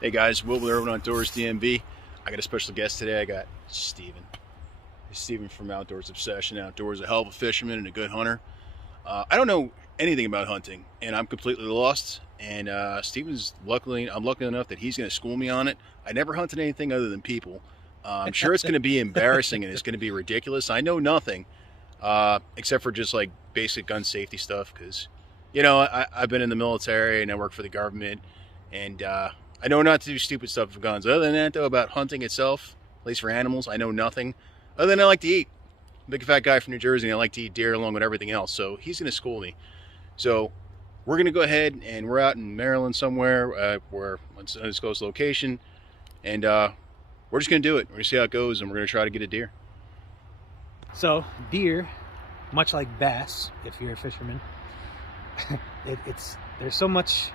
Hey guys, Will with Urban Outdoors DMV. I got a special guest today. I got Steven. Steven from Outdoors Obsession Outdoors, a hell of a fisherman and a good hunter. I don't know anything about hunting, and I'm completely lost. And Steven's I'm lucky enough that he's going to school me on it. I never hunted anything other than people. I'm sure it's going to be embarrassing and it's going to be ridiculous. I know nothing except for just like basic gun safety stuff because, I've been in the military and I work for the government, and I know not to do stupid stuff with guns. Other than that, though, about hunting itself, at least for animals, I know nothing. Other than I like to eat. Big fat guy from New Jersey, and I like to eat deer along with everything else. So he's going to school me. So we're going to go ahead, and we're out in Maryland somewhere, where it's an undisclosed location, and we're just going to do it. We're going to see how it goes, and we're going to try to get a deer. So deer, much like bass, if you're a fisherman, there's so much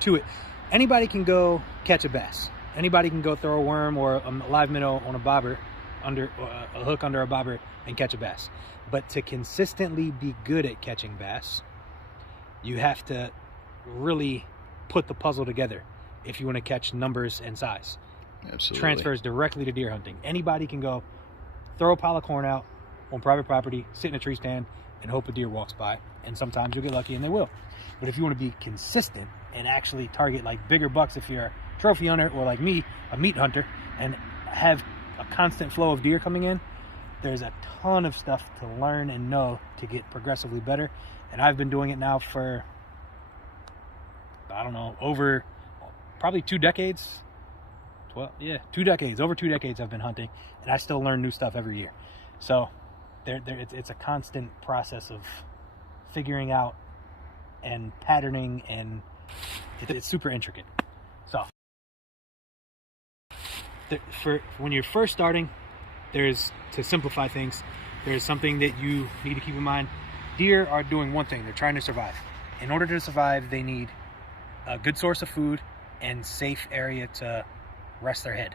to it. Anybody can go catch a bass. Anybody can go throw a worm or a live minnow on a bobber, under a hook under a bobber, and catch a bass. But to consistently be good at catching bass, you have to really put the puzzle together if you want to catch numbers and size. Absolutely. Transfers directly to deer hunting. Anybody can go throw a pile of corn out on private property, sit in a tree stand, and hope a deer walks by. And sometimes you'll get lucky, and they will. But if you want to be consistent and actually target like bigger bucks, if you're a trophy hunter or like me, a meat hunter, and have a constant flow of deer coming in, there's a ton of stuff to learn and know to get progressively better. And I've been doing it now for, I don't know, over probably 2 decades. 2 decades. Over 2 decades I've been hunting, and I still learn new stuff every year. So it's a constant process of figuring out and patterning, and it's super intricate. So for when you're first starting, to simplify things, there's something that you need to keep in mind. Deer are doing one thing: they're trying to survive. In order to survive, they need a good source of food and safe area to rest their head.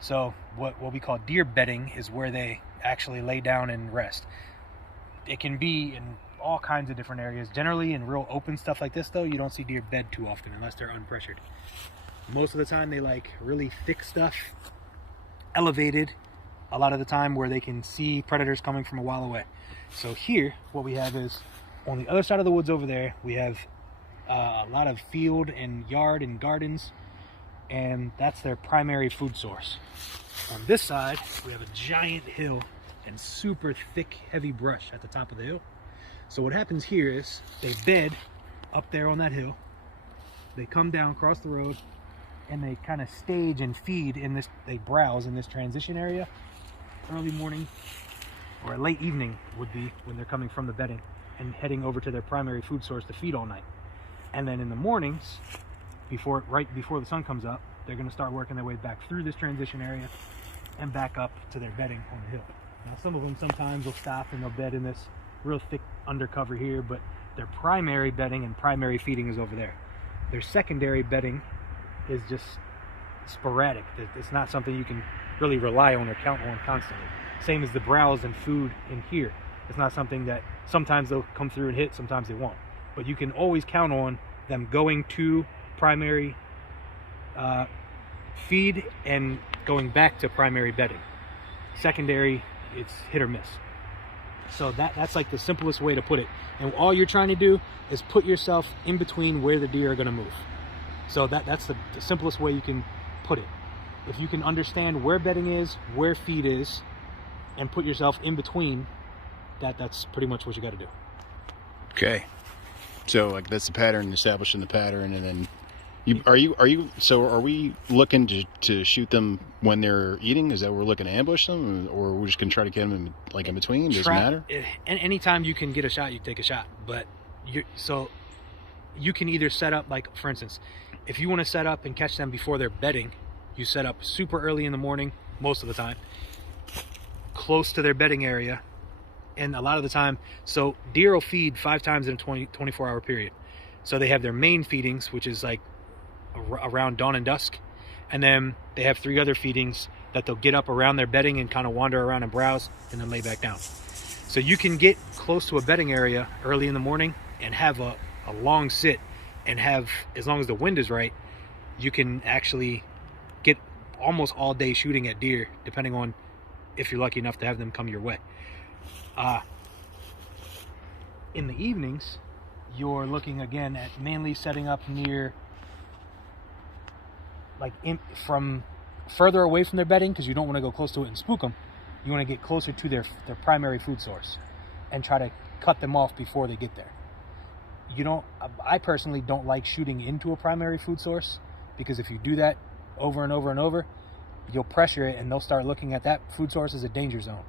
So what we call deer bedding is where they actually lay down and rest. It can be in all kinds of different areas. Generally in real open stuff like this, though, you don't see deer bed too often unless they're unpressured. Most of the time they like really thick stuff, elevated, a lot of the time where they can see predators coming from a while away. So here what we have is, on the other side of the woods over there, we have a lot of field and yard and gardens, and that's their primary food source. On this side we have a giant hill and super thick heavy brush at the top of the hill. So what happens here is they bed up there on that hill, they come down across the road, and they kind of stage and feed in this, they browse in this transition area. Early morning or late evening would be when they're coming from the bedding and heading over to their primary food source to feed all night. And then in the mornings, right before the sun comes up, they're going to start working their way back through this transition area and back up to their bedding on the hill. Now some of them sometimes will stop and they'll bed in this real thick undercover here, but their primary bedding and primary feeding is over there. Their secondary bedding is just sporadic. It's not something you can really rely on or count on constantly. Same as the browse and food in here. It's not something that sometimes they'll come through and hit, sometimes they won't. But you can always count on them going to primary feed and going back to primary bedding. Secondary, it's hit or miss. So that's like the simplest way to put it. And all you're trying to do is put yourself in between where the deer are going to move. So that's the simplest way you can put it. If you can understand where bedding is, where feed is, and put yourself in between, that's pretty much what you got to do. Okay. So like that's the pattern, establishing the pattern, and then are we looking to shoot them when they're eating? Is that we're looking to ambush them, or we're just gonna try to get them in between? Does it matter? Anytime you can get a shot, you take a shot. But you can either set up, like for instance, if you want to set up and catch them before they're bedding, you set up super early in the morning, most of the time, close to their bedding area. And a lot of the time, so deer will feed 5 times in a 24-hour period. So they have their main feedings, which is like around dawn and dusk, and then they have 3 other feedings that they'll get up around their bedding and kind of wander around and browse and then lay back down. So you can get close to a bedding area early in the morning and have a long sit, and have, as long as the wind is right, you can actually get almost all day shooting at deer, depending on if you're lucky enough to have them come your way. In the evenings, you're looking again at mainly setting up near, like from further away from their bedding, because you don't want to go close to it and spook them. You want to get closer to their primary food source and try to cut them off before they get there. I personally don't like shooting into a primary food source, because if you do that over and over and over, you'll pressure it and they'll start looking at that food source as a danger zone.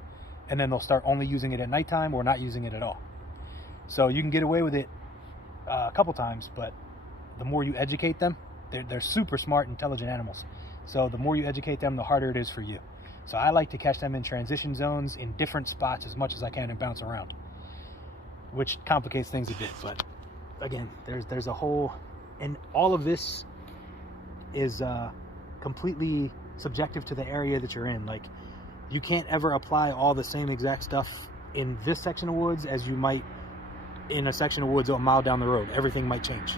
And then they'll start only using it at nighttime or not using it at all. So you can get away with it a couple times, but the more you educate them, they're super smart, intelligent animals. So the more you educate them, the harder it is for you. So I like to catch them in transition zones in different spots as much as I can and bounce around, which complicates things a bit. But again, there's a whole, and all of this is completely subjective to the area that you're in. Like, you can't ever apply all the same exact stuff in this section of woods as you might in a section of woods a mile down the road. Everything might change.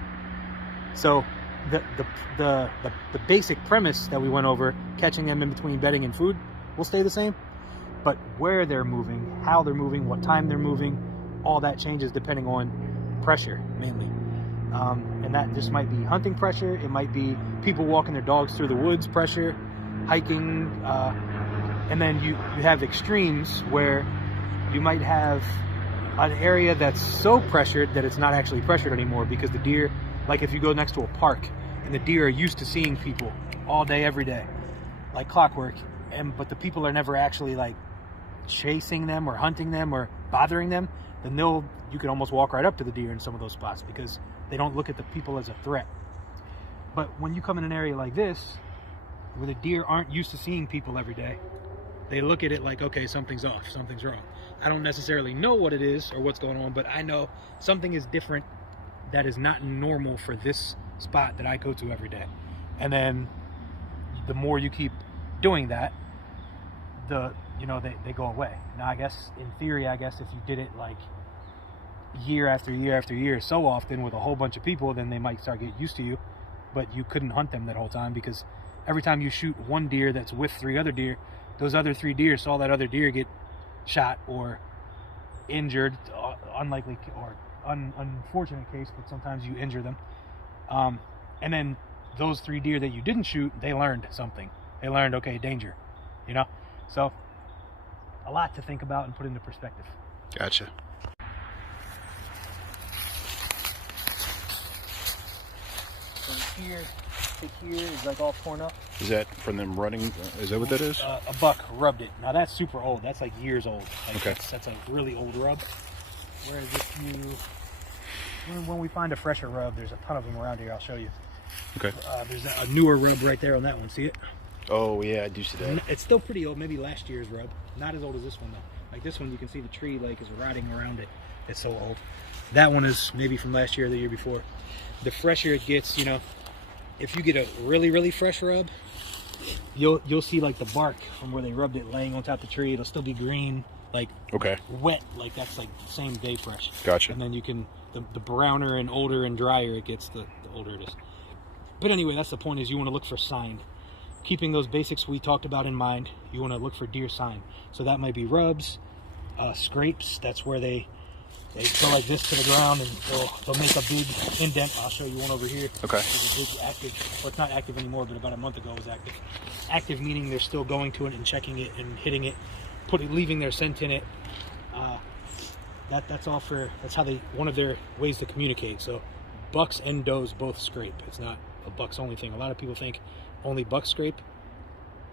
So the basic premise that we went over, catching them in between bedding and food, will stay the same. But where they're moving, how they're moving, what time they're moving, all that changes depending on pressure, mainly. And that just might be hunting pressure. It might be people walking their dogs through the woods pressure, hiking. And then you have extremes where you might have an area that's so pressured that it's not actually pressured anymore, because the deer, like if you go next to a park and the deer are used to seeing people all day, every day, like clockwork, but the people are never actually like chasing them or hunting them or bothering them, then you can almost walk right up to the deer in some of those spots, because they don't look at the people as a threat. But when you come in an area like this, where the deer aren't used to seeing people every day, they look at it like, okay, something's off, something's wrong. I don't necessarily know what it is or what's going on, but I know something is different that is not normal for this spot that I go to every day. And then the more you keep doing that, they go away. Now, I guess in theory, if you did it like year after year after year so often with a whole bunch of people, then they might start getting used to you, but you couldn't hunt them that whole time, because every time you shoot one deer that's with 3 other deer, those other 3 deer saw that other deer get shot or injured, unlikely or unfortunate case, but sometimes you injure them. And then those 3 deer that you didn't shoot, they learned something. They learned, okay, danger, So a lot to think about and put into perspective. Gotcha. From here to here is like all torn up. Is that from them running? Is that what that is? A buck rubbed it. Now that's super old. That's like years old. Like okay. That's a really old rub. Whereas when we find a fresher rub, there's a ton of them around here. I'll show you. Okay. There's a newer rub right there on that one. See it? Oh yeah, I do see that. It's still pretty old. Maybe last year's rub. Not as old as this one though. Like this one, you can see the tree like is rotting around it. It's so old. That one is maybe from last year or the year before. The fresher it gets, if you get a really, really fresh rub, you'll see like the bark from where they rubbed it laying on top of the tree. It'll still be green, like wet, like that's like the same day fresh. Gotcha. And then you can, the browner and older and drier it gets, the older it is. But anyway, that's the point, is you want to look for sign. Keeping those basics we talked about in mind, you want to look for deer sign. So that might be rubs, scrapes. That's where they go like this to the ground and they'll make a big indent. I'll show you one over here. Okay. It's a big active, well, it's not active anymore, but about a month ago it was active. Active meaning they're still going to it and checking it and hitting it, leaving their scent in it. That's all that's how one of their ways to communicate. So bucks and does both scrape. It's not a bucks only thing. A lot of people think only bucks scrape,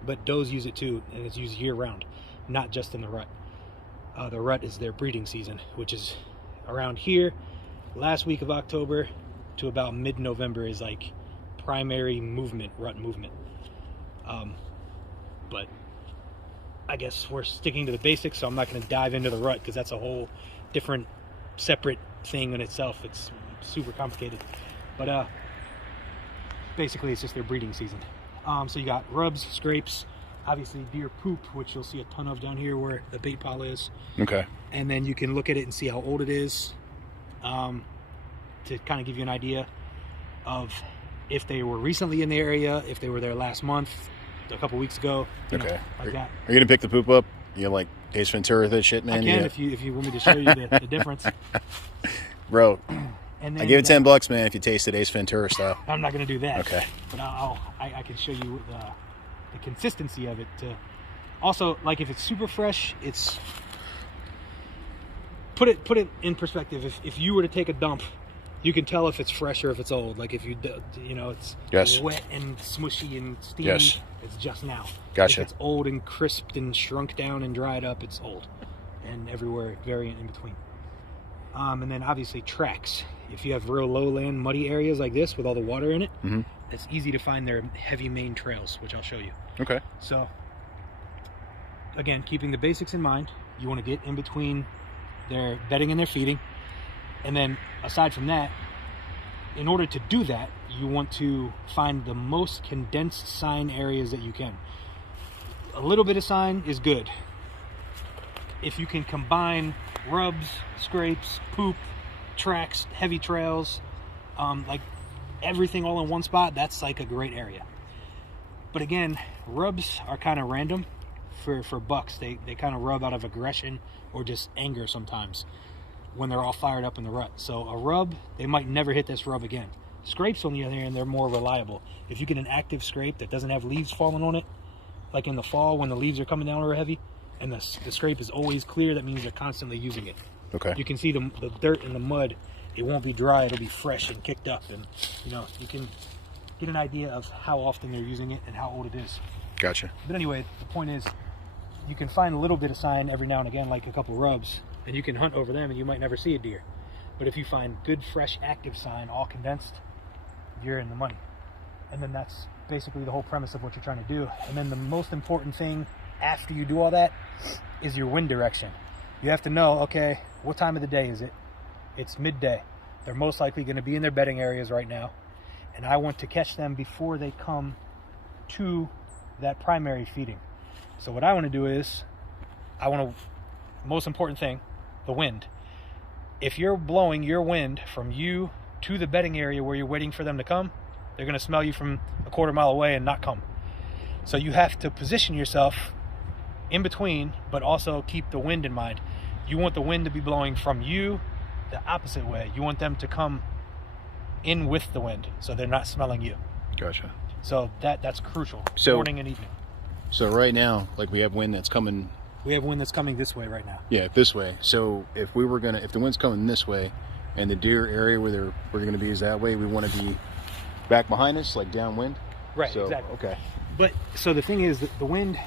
but does use it too, and it's used year round, not just in the rut. The rut is their breeding season, which is around here. Last week of October to about mid-November is like primary movement, rut movement. But I guess we're sticking to the basics, so I'm not going to dive into the rut because that's a whole different, separate thing in itself. It's super complicated. But basically, it's just their breeding season. So you got rubs, scrapes, obviously deer poop, which you'll see a ton of down here where the bait pile is. Okay. And then you can look at it and see how old it is, to kind of give you an idea of if they were recently in the area, if they were there last month, a couple weeks ago. Okay. Like that. Are you gonna pick the poop up? You like Ace Ventura that shit, man? I can if you want me to show you the difference. Bro, And then, I give it $10, man, if you tasted Ace Ventura style. I'm not going to do that. Okay. But I can show you the consistency of it. Also, like if it's super fresh, it's put it in perspective. If you were to take a dump, you can tell if it's fresh or if it's old. Like if it's wet and smushy and steamy, it's just now. Gotcha. If it's old and crisped and shrunk down and dried up, it's old. And everywhere variant in between. And then obviously tracks. If you have real lowland muddy areas like this with all the water in it, it's easy to find their heavy main trails, which I'll show you. Okay. So again, keeping the basics in mind, you want to get in between their bedding and their feeding. And then aside from that, in order to do that, you want to find the most condensed sign areas that you can. A little bit of sign is good. If you can combine rubs, scrapes, poop, tracks, heavy trails, like everything all in one spot, that's like a great area. But again, rubs are kind of random for bucks. They kind of rub out of aggression or just anger sometimes when they're all fired up in the rut. So a rub, they might never hit this rub again. Scrapes, on the other hand, they're more reliable. If you get an active scrape that doesn't have leaves falling on it, like in the fall when the leaves are coming down real heavy, and the scrape is always clear, that means they're constantly using it. Okay. You can see the dirt and the mud, it won't be dry, it'll be fresh and kicked up. And, you can get an idea of how often they're using it and how old it is. Gotcha. But anyway, the point is, you can find a little bit of sign every now and again, like a couple rubs, and you can hunt over them and you might never see a deer. But if you find good, fresh, active sign, all condensed, you're in the money. And then that's basically the whole premise of what you're trying to do. And then the most important thing after you do all that is your wind direction. You have to know, okay, what time of the day is it? It's midday. They're most likely going to be in their bedding areas right now. And I want to catch them before they come to that primary feeding. So what I want to do is, most important thing, the wind. If you're blowing your wind from you to the bedding area where you're waiting for them to come, they're going to smell you from a quarter mile away and not come. So you have to position yourself in between, but also keep the wind in mind. You want the wind to be blowing from you the opposite way. You want them to come in with the wind, so they're not smelling you. Gotcha. So that's crucial. So, morning and evening. So right now, like we have wind that's coming. We have wind that's coming this way right now. Yeah, this way. So if the wind's coming this way, and the deer area where they're going to be is that way, we want to be back behind us, like downwind. Right. So, exactly. Okay. But so the thing is that the wind,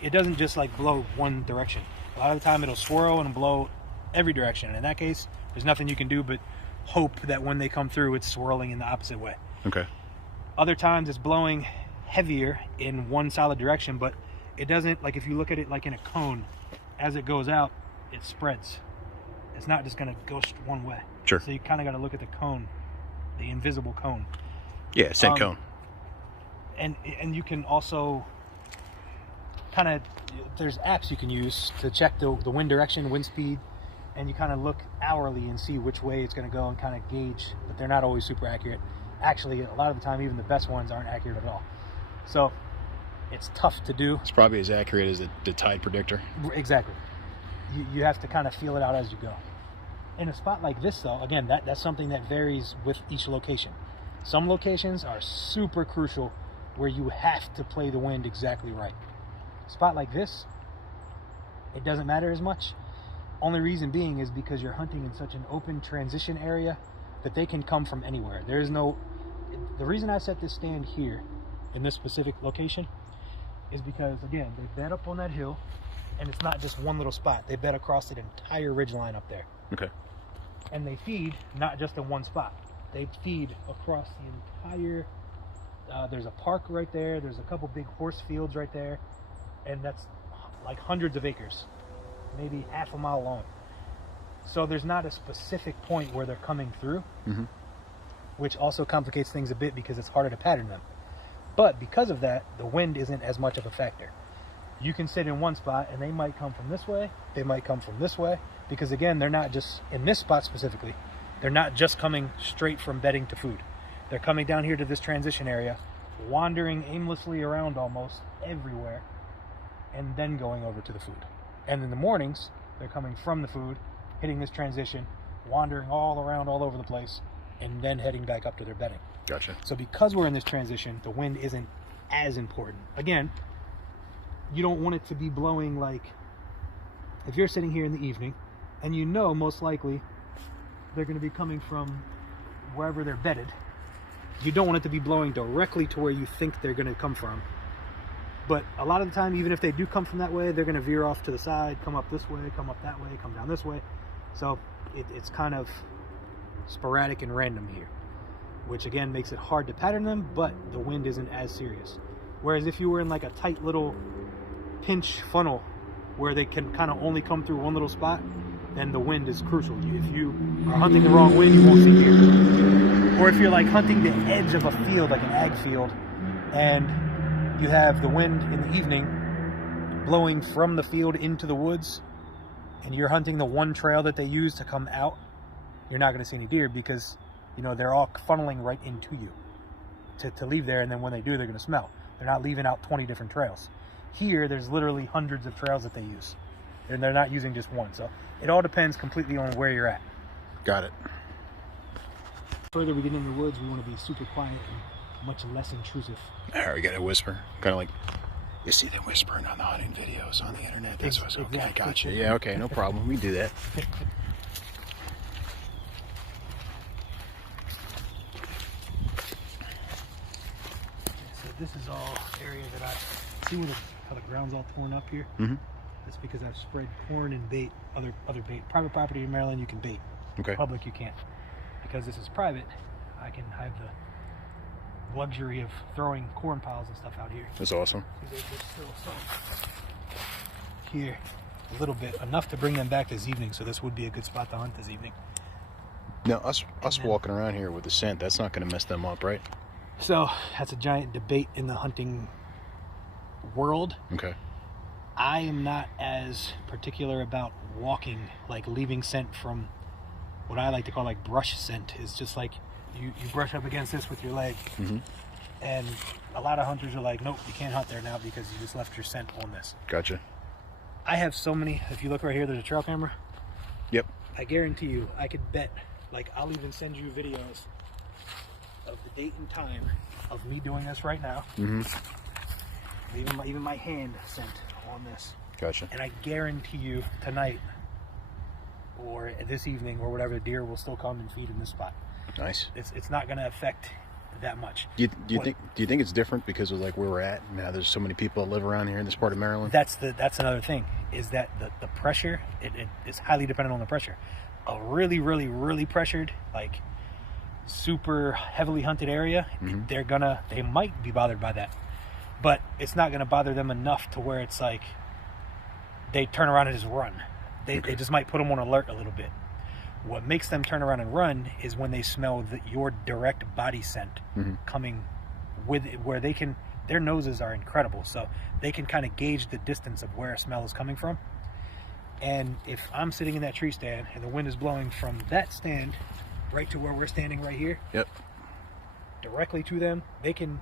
it doesn't just like blow one direction. A lot of the time it'll swirl and blow every direction. And in that case, there's nothing you can do but hope that when they come through, it's swirling in the opposite way. Okay. Other times it's blowing heavier in one solid direction, but it doesn't, like if you look at it like in a cone, as it goes out, it spreads. It's not just going to go one way. Sure. So you kind of got to look at the cone, the invisible cone. Yeah, scent cone. And you can also kind of, there's apps you can use to check the wind direction, wind speed, and you kind of look hourly and see which way it's going to go and kind of gauge, but they're not always super accurate. Actually, a lot of the time, even the best ones aren't accurate at all. So it's tough to do. It's probably as accurate as the tide predictor. Exactly. You have to kind of feel it out as you go. In a spot like this, though, again, that's something that varies with each location. Some locations are super crucial where you have to play the wind exactly right. A spot like this, it doesn't matter as much. Only reason being is because you're hunting in such an open transition area that they can come from anywhere. There is no... The reason I set this stand here in this specific location is because, again, they bed up on that hill, and it's not just one little spot. They bed across the entire ridgeline up there. Okay. And they feed not just in one spot. They feed across the entire... there's a park right there. There's a couple big horse fields right there. And that's like hundreds of acres, maybe half a mile long. So there's not a specific point where they're coming through, which also complicates things a bit because it's harder to pattern them. But because of that, the wind isn't as much of a factor. You can sit in one spot and they might come from this way, they might come from this way, because again, they're not just in this spot specifically, they're not just coming straight from bedding to food. They're coming down here to this transition area, wandering aimlessly around almost everywhere, and then going over to the food. And in the mornings, they're coming from the food, hitting this transition, wandering all around all over the place, and then heading back up to their bedding. Gotcha. So because we're in this transition, the wind isn't as important. Again, you don't want it to be blowing like, if you're sitting here in the evening, and you know most likely they're going to be coming from wherever they're bedded, you don't want it to be blowing directly to where you think they're going to come from. But a lot of the time, even if they do come from that way, they're going to veer off to the side, come up this way, come up that way, come down this way. So it's kind of sporadic and random here, which again makes it hard to pattern them, but the wind isn't as serious. Whereas if you were in like a tight little pinch funnel where they can kind of only come through one little spot, then the wind is crucial. If you are hunting the wrong wind, you won't see deer. Or if you're like hunting the edge of a field, like an ag field, and you have the wind in the evening blowing from the field into the woods, and you're hunting the one trail that they use to come out, you're not going to see any deer because, you know, they're all funneling right into you to leave there, and then when they do, they're going to smell. They're not leaving out 20 different trails. Here, there's literally hundreds of trails that they use, and they're not using just one. So it all depends completely on where you're at. Got it. The further we get into the woods, we want to be super quiet and much less intrusive. All right, we got a whisper. Kind of like, you see them whispering on the hunting videos on the internet. That's what's okay. Exactly. Gotcha. Yeah, okay, no problem. We do that. So this is all area that I see how the ground's all torn up here. Mm-hmm. That's because I've spread corn and bait, other bait. Private property in Maryland, you can bait. Okay. Public, you can't. Because this is private, I can have the luxury of throwing corn piles and stuff out here. That's awesome. See, there's still some here, a little bit, enough to bring them back this evening. So this would be a good spot to hunt this evening. Now, us walking around here with the scent, that's not going to mess them up, right? So that's a giant debate in the hunting world. Okay. I am not as particular about walking, like leaving scent from what I like to call like brush scent. Is just like you brush up against this with your leg. Mm-hmm. And a lot of hunters are like, nope, you can't hunt there now because you just left your scent on this. Gotcha. I have so many. If you look right here, there's a trail camera. Yep. I guarantee you, I could bet, like I'll even send you videos of the date and time of me doing this right now. Mm-hmm. Even my hand scent on this. Gotcha. And I guarantee you tonight or this evening or whatever, the deer will still come and feed in this spot. Nice. It's not going to affect that much. Do you think it's different because of like where we're at now? There's so many people that live around here in this part of Maryland. That's another thing, is that the pressure, it is highly dependent on the pressure. A really, really, really pressured, like super heavily hunted area, Mm-hmm. they might be bothered by that, but it's not gonna bother them enough to where it's like they turn around and just run. They just might put them on alert a little bit. What makes them turn around and run is when they smell your direct body scent Mm-hmm. coming with it, where they can, their noses are incredible, so they can kind of gauge the distance of where a smell is coming from. And if I'm sitting in that tree stand and the wind is blowing from that stand right to where we're standing right here, Yep. directly to them, they can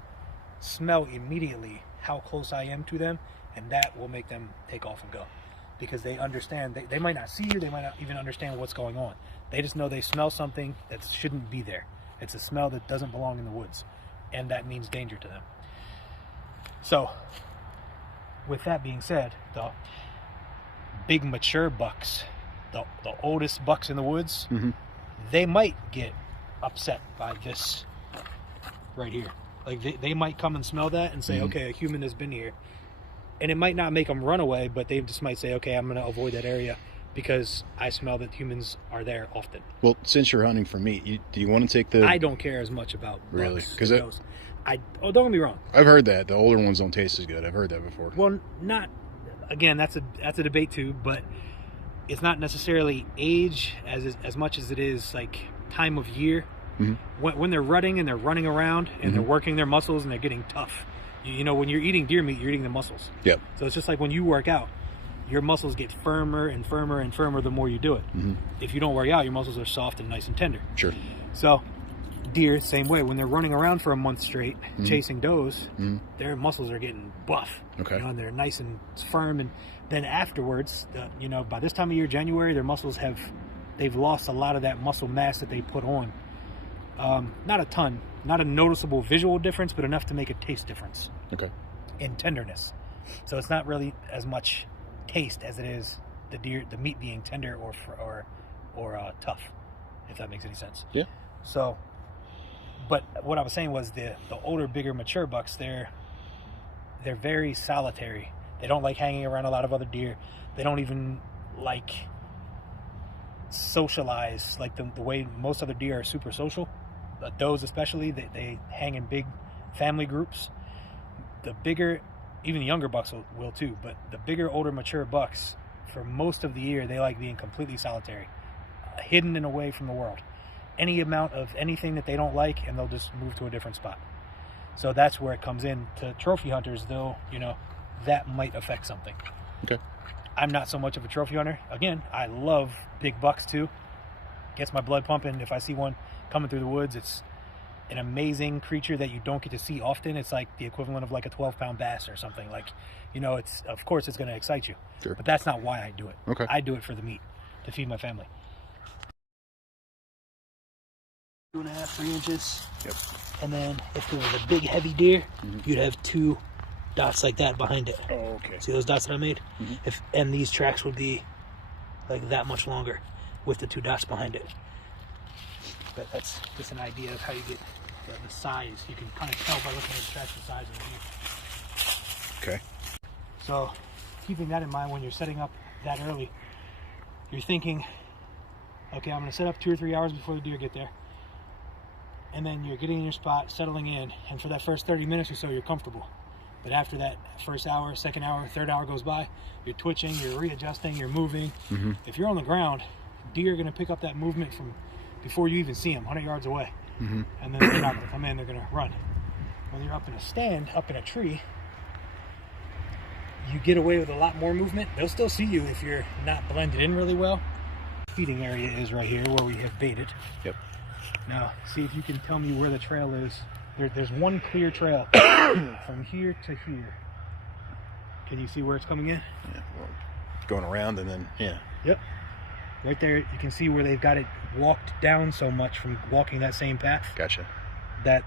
smell immediately how close I am to them, and that will make them take off and go. Because they understand, they might not see you, they might not even understand what's going on. They just know they smell something that shouldn't be there. It's a smell that doesn't belong in the woods, and that means danger to them. So, with that being said, the big mature bucks, the oldest bucks in the woods, Mm-hmm. they might get upset by this right here. Like they might come and smell that and say, Mm-hmm. okay, a human has been here. And it might not make them run away, but they just might say, okay, I'm going to avoid that area because I smell that humans are there often. Well, since you're hunting for meat, do you want to take the... I don't care as much about Really? bucks. Because Don't get me wrong. I've heard that the older ones don't taste as good. I've heard that before. Well, not, again, that's a debate too, but it's not necessarily age as much as it is like time of year. Mm-hmm. When they're rutting and they're running around and Mm-hmm. they're working their muscles and they're getting tough. You know, when you're eating deer meat, you're eating the muscles. Yep. So it's just like when you work out, your muscles get firmer and firmer and firmer the more you do it. Mm-hmm. If you don't work out, your muscles are soft and nice and tender. Sure. So deer, same way. When they're running around for a month straight, chasing does, their muscles are getting buff. Okay. And they're nice and firm. And then afterwards, by this time of year, January, their muscles they've lost a lot of that muscle mass that they put on. Not a ton, not a noticeable visual difference, but enough to make a taste difference. Okay. In tenderness. So it's not really as much taste as it is the meat being tender or tough, if that makes any sense. Yeah. So, but what I was saying was the older, bigger, mature bucks, they're very solitary. They don't like hanging around a lot of other deer. They don't even like socialize like the way most other deer are super social. Does especially, they hang in big family groups. The bigger, even the younger bucks will too, but the bigger, older, mature bucks, for most of the year, they like being completely solitary, hidden and away from the world. Any amount of anything that they don't like, and they'll just move to a different spot. So that's where it comes in. To trophy hunters, though, that might affect something. Okay. I'm not so much of a trophy hunter. Again, I love big bucks too. Gets my blood pumping. If I see one coming through the woods, it's an amazing creature that you don't get to see often. It's like the equivalent of like a 12-pound bass or something. Like, it's, of course it's going to excite you. Sure. But that's not why I do it. Okay. I do it for the meat, to feed my family. 2.5, 3 inches. Yep. And then if it was a big heavy deer, you'd have 2 dots like that behind it. Oh, okay. See those dots that I made? And these tracks would be like that much longer with the 2 dots behind it. But that's just an idea of how you get the size. You can kind of tell by looking at the tracks the size of the deer. Okay. So keeping that in mind when you're setting up that early, you're thinking, okay, I'm going to set up 2 or 3 hours before the deer get there. And then you're getting in your spot, settling in, and for that first 30 minutes or so, you're comfortable. But after that first hour, second hour, third hour goes by, you're twitching, you're readjusting, you're moving. If you're on the ground, deer are going to pick up that movement from before you even see them, 100 yards away. And then they're not going to come in, they're going to run. When you're up in a stand, up in a tree, you get away with a lot more movement. They'll still see you if you're not blended in really well. Feeding area is right here where we have baited. Yep. Now, see if you can tell me where the trail is. There's one clear trail from here to here. Can you see where it's coming in? Yeah. Well, going around and then, yeah. Yep. Right there, you can see where they've got it walked down so much from walking that same path. Gotcha. That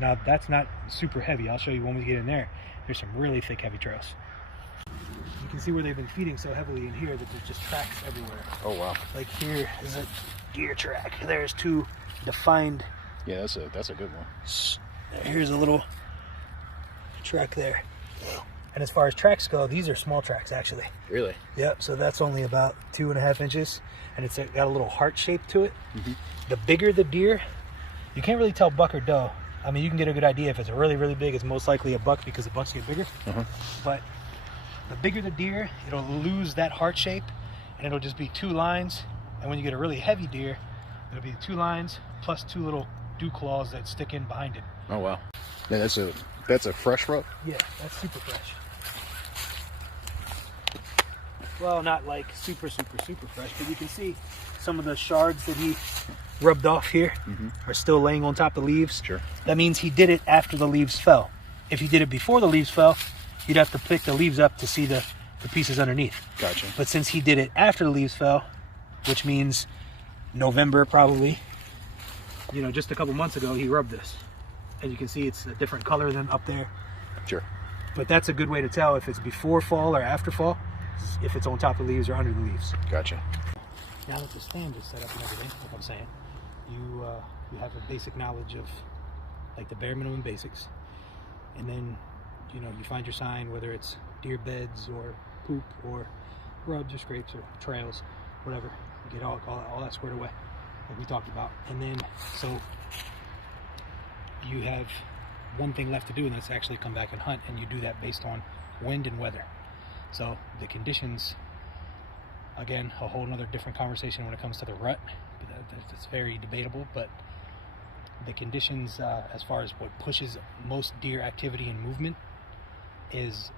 now that's not super heavy. I'll show you when we get in there. There's some really thick, heavy trails. You can see where they've been feeding so heavily in here that there's just tracks everywhere. Oh, wow. Like here is a deer track. There's 2 defined. Yeah, that's a good one. Here's a little track there. And as far as tracks go, these are small tracks actually. Really? Yep, so that's only about 2.5 inches, and it's got a little heart shape to it. The bigger the deer, you can't really tell buck or doe. I mean, you can get a good idea. If it's really, really big, it's most likely a buck because the bucks get bigger. But the bigger the deer, it'll lose that heart shape, and it'll just be 2 lines. And when you get a really heavy deer, it'll be 2 lines plus 2 little dew claws that stick in behind it. Oh, wow. Yeah, that's a fresh rub? Yeah, that's super fresh. Well, not like super, super, super fresh, but you can see some of the shards that he rubbed off here are still laying on top of the leaves. Sure. That means he did it after the leaves fell. If he did it before the leaves fell, you'd have to pick the leaves up to see the pieces underneath. Gotcha. But since he did it after the leaves fell, which means November probably, just a couple months ago, he rubbed this. And you can see it's a different color than up there. Sure. But that's a good way to tell if it's before fall or after fall, if it's on top of the leaves or under the leaves. Gotcha. Now that the stand is set up and everything, like I'm saying, you have a basic knowledge of like the bare minimum basics, and then you find your sign, whether it's deer beds or poop or rubs or scrapes or trails, whatever. You get all that squared away, like we talked about, and then so you have one thing left to do, and that's actually come back and hunt, and you do that based on wind and weather. So the conditions, again, a whole nother different conversation when it comes to the rut. It's very debatable, but the conditions as far as what pushes most deer activity and movement is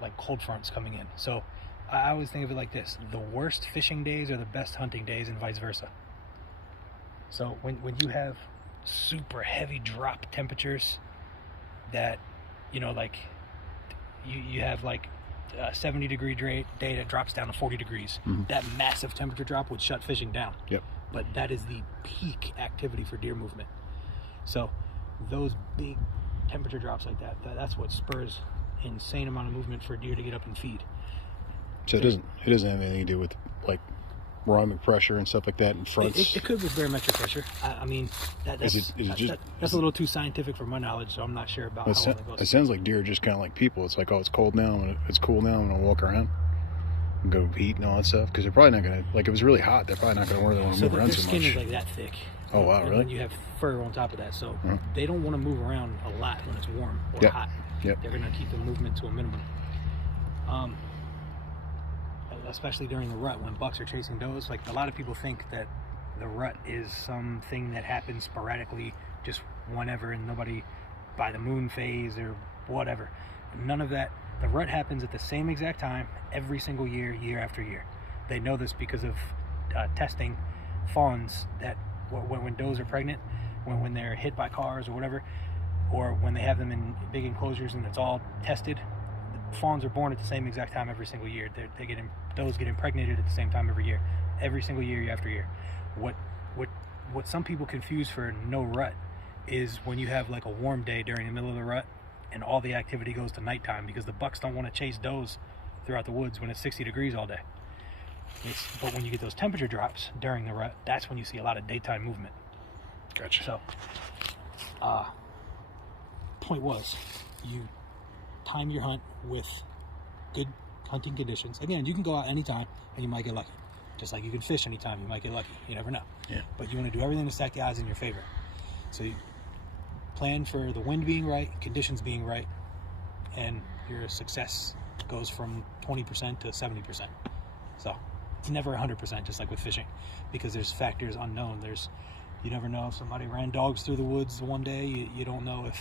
like cold fronts coming in. So I always think of it like this: the worst fishing days are the best hunting days, and vice versa. So when you have super heavy drop temperatures that, you know, like you have like a 70-degree day that drops down to 40 degrees. That massive temperature drop would shut fishing down. Yep. But that is the peak activity for deer movement. So those big temperature drops like that, that's what spurs insane amount of movement for deer to get up and feed. So it doesn't have anything to do with like barometric pressure and stuff like that in fronts? It could with barometric pressure. I mean, that's a little too scientific for my knowledge, so I'm not sure about how it goes. It sounds like deer are just kind of like people. It's like, oh, it's cold now, it's cool now, I'm going to walk around and go eat and all that stuff. Because they're probably not going to, like, if it's really hot, they're probably not going to really want to move around so much. Their skin is like that thick. Oh, wow, and really? And you have fur on top of that, so they don't want to move around a lot when it's warm or hot. They're going to keep the movement to a minimum. Especially during the rut when bucks are chasing does. Like, a lot of people think that the rut is something that happens sporadically, just whenever, and nobody by the moon phase or whatever. None of that. The rut happens at the same exact time every single year, year after year. They know this because of testing fawns that when does are pregnant, when they're hit by cars or whatever, or when they have them in big enclosures and it's all tested. Fawns are born at the same exact time every single year. Does get impregnated at the same time every single year, year after year. What some people confuse for no rut is when you have like a warm day during the middle of the rut and all the activity goes to nighttime, because the bucks don't want to chase does throughout the woods when it's 60 degrees all day. But when you get those temperature drops during the rut, that's when you see a lot of daytime movement. Gotcha. So, point was, you time your hunt with good hunting conditions. Again, you can go out anytime and you might get lucky. Just like you can fish anytime, you might get lucky. You never know. Yeah. But you want to do everything to stack the odds in your favor. So you plan for the wind being right, conditions being right, and your success goes from 20% to 70%. So it's never 100%, just like with fishing, because there's factors unknown. You never know if somebody ran dogs through the woods one day. You don't know if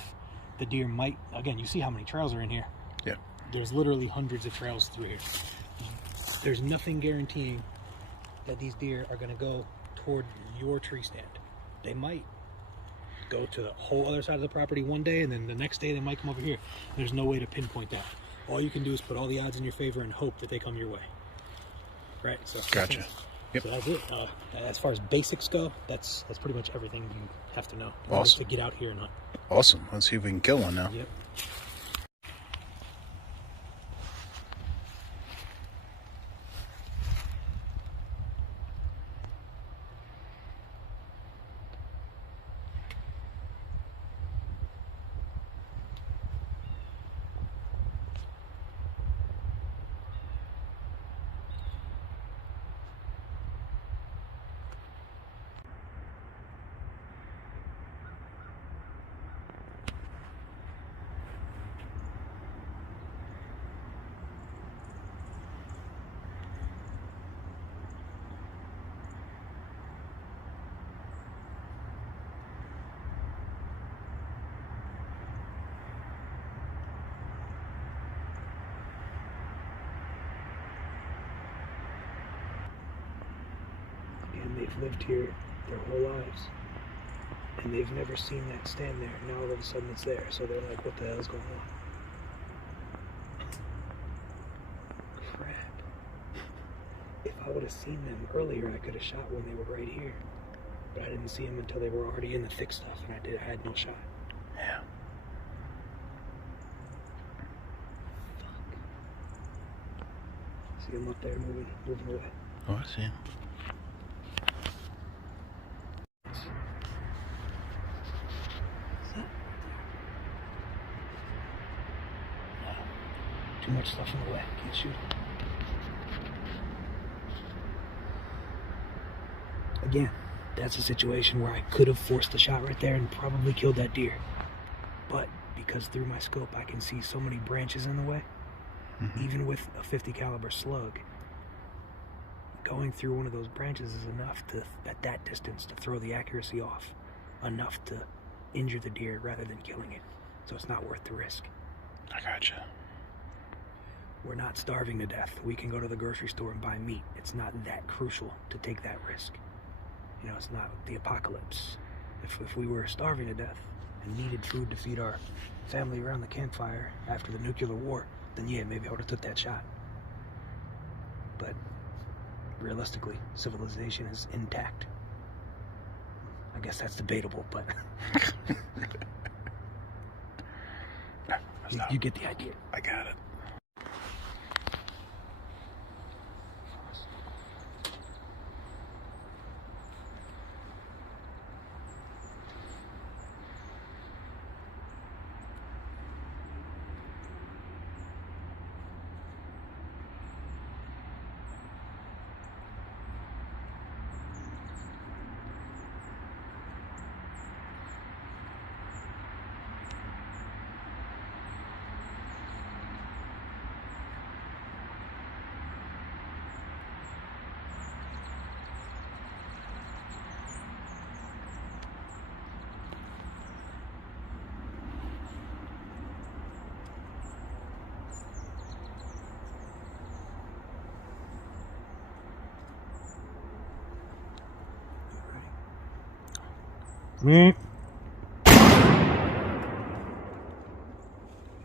the deer might. Again, you see how many trails are in here. Yeah. There's literally hundreds of trails through here. There's nothing guaranteeing that these deer are going to go toward your tree stand. They might go to the whole other side of the property one day, and then the next day they might come over here. There's no way to pinpoint that. All you can do is put all the odds in your favor and hope that they come your way. Right? So gotcha. Yep. So that's it. As far as basics go, that's pretty much everything you have to know. Awesome. To get out here and hunt. Awesome. Let's see if we can kill one now. Yep. They've lived here their whole lives, and they've never seen that stand there. Now all of a sudden it's there, so they're like, what the hell's going on? Crap. If I would have seen them earlier, I could have shot when they were right here, but I didn't see them until they were already in the thick stuff, and I had no shot. Yeah. Fuck. See them up there moving away. Oh, I see him. Too much stuff in the way. Can't shoot it. Again, that's a situation where I could have forced the shot right there and probably killed that deer. But because through my scope I can see so many branches in the way, even with a 50 caliber slug, going through one of those branches is enough to, at that distance, to throw the accuracy off, enough to injure the deer rather than killing it. So it's not worth the risk. I gotcha. We're not starving to death. We can go to the grocery store and buy meat. It's not that crucial to take that risk. You know, it's not the apocalypse. if we were starving to death and needed food to feed our family around the campfire after the nuclear war, then yeah, maybe I would have took that shot. But realistically, civilization is intact. I guess that's debatable, but you get the idea. I got it.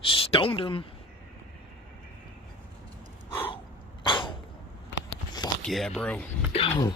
Stoned him. Fuck yeah, bro. Go.